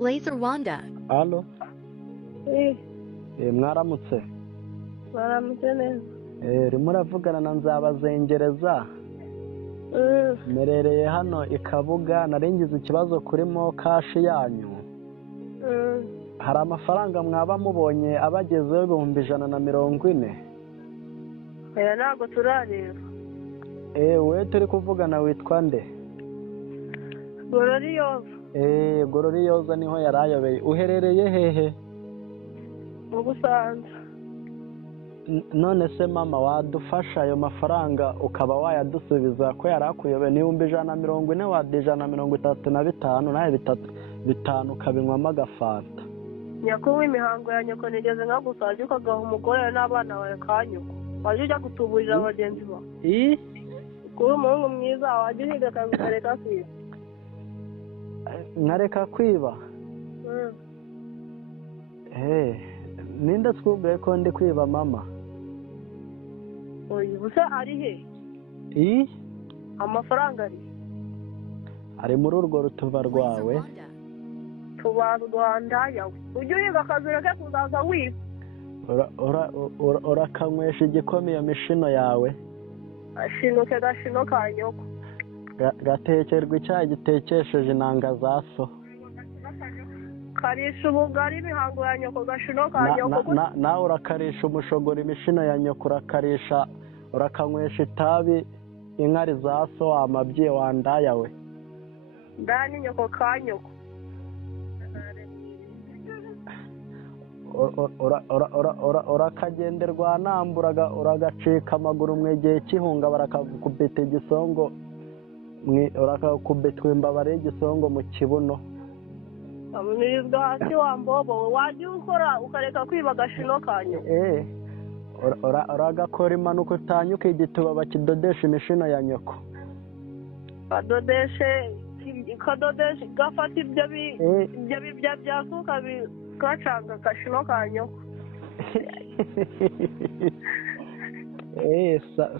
Laser Wanda. Alo, Eh, mwaramutse. baramutse neza. Rimwe uravugana na Nzabazengereza. Merereye hano i Kabuga, naringize ikibazo kuri mokashi yanyu. Hari amafaranga mwaba mubonye abagezeho 140. Oya ntabwo turareba. We turi kuvugana witwa nde? Gororiyoza. Gororiyoza niho yarayobeye. Uherereye hehe? Mu Busanza. None se mama, wadufasha ayo mafaranga ukaba wayadusubiza ko yarakuyobeye? Ni 140 wadi 135 naye bitanu ukabinywamo agafanta. Nyakuba imihango ya nyoko nigeze nka gusaje ukagaha umugore n'abana bawe kanyuko. Waje ujya gutuburira abagenzi bawe. Kuba umuhungu mwiza wajya uhiga akagukareka kwiba. Nkareka kwiba? Ninde twubwiye ko ndi kwiba mama? Oya busa ari he? Amafaranga ari? Ari muri urwo rutuba rwawe? Tuba Rwanda yawe. Ujye uhiga akazira ke kuzaza wiba. Urakanywesha igikoma iyo mishino yawe? Ashinuke gashino ka nyoko. Gatekerwa icyayi gitekesheje inanga za so. Karisha ubugari imihango ya nyoko gashino ka nyoko. Nawe urakarisha umushogoro imishino ya nyoko, urakanywesha itabi inkari za so, amabye wandaya we. Ndani nyoko ka nyoko. Urakagenderwa namburaga uragacika amaguru mwegeye kihunga barakakubita igisongo, urakakubitwa imbabare y'igisongo mu kibuno. Amunirizwa hasi wa mbobo, wajya ukora ukareka kwiba agashino kanyu. Uragakora impanuka utanyuka igituba bakidodesha imishino ya nyoko. Kadodeshe gafata ibyo byasuka bigacanga agashino ka nyoko.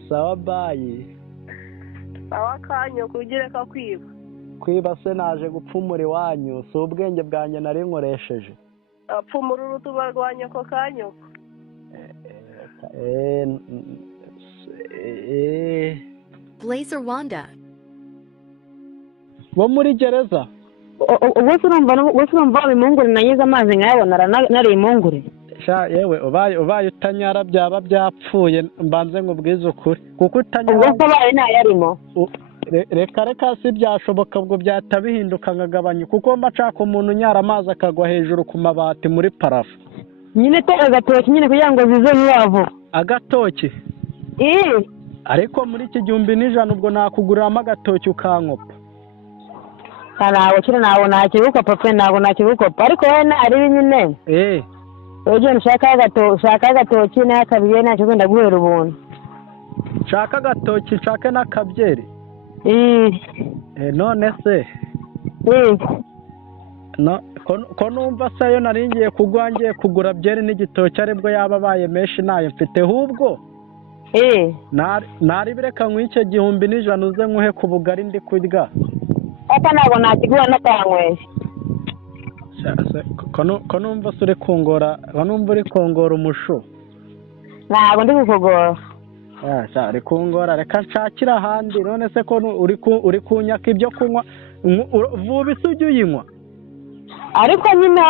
Sawa bayi. Sawa kanyu kugire ka kwiba. Kwiba se naje gupfumura iwanyu, si ubwenge bwanjye nari nkoresheje. Apfumura urutuba rwa nyoko ka nyoko. Laser Wanda. Bo muri gereza? Wese urumva imungure nanyiza amazi nkayabona nari imungure. Yewe ubaye utanyara byaba byapfuye, mbanze nkubwize ukuri. Kuko utanyara. Ubwo baye ntayarimo. Reka si byashoboka ubwo byatabihinduka nkagabanya, kuko mbacaka umuntu unyara amazi akagwa hejuru ku mabati muri parafu. Nyine te agatoki nyine kugira ngo zize nyavu. Agatoki? Ariko muri iki 1,100 ubwo nakuguramo agatoki ukankopa. Ntabwo kiri ntabwo nakibuka papa, ntabwo nakibuka ariko wowe ari nyine. Oje nshaka agatoki n'akabiye nacyo genda guhera ubuntu. Nshaka agatoki nshake n'akabyeri. None se? No, ko numva se yo naringiye kugwangiye kugura byeri n'igitoki aribwo yaba baye menshi nayo mfite hubwo. Nari bireka nk'icyo 1,100 uze nkuhe ku bugari ndi kurya. Aka ntabwo nakigura nakanywesha. Ko numva se uri kongora umushu. Ntabwo ndi kukugora. Ari kungora, reka nshakira ahandi. None se ko uri kunyaka ibyo kunywa vuba isugi uyinywa? Ariko nyine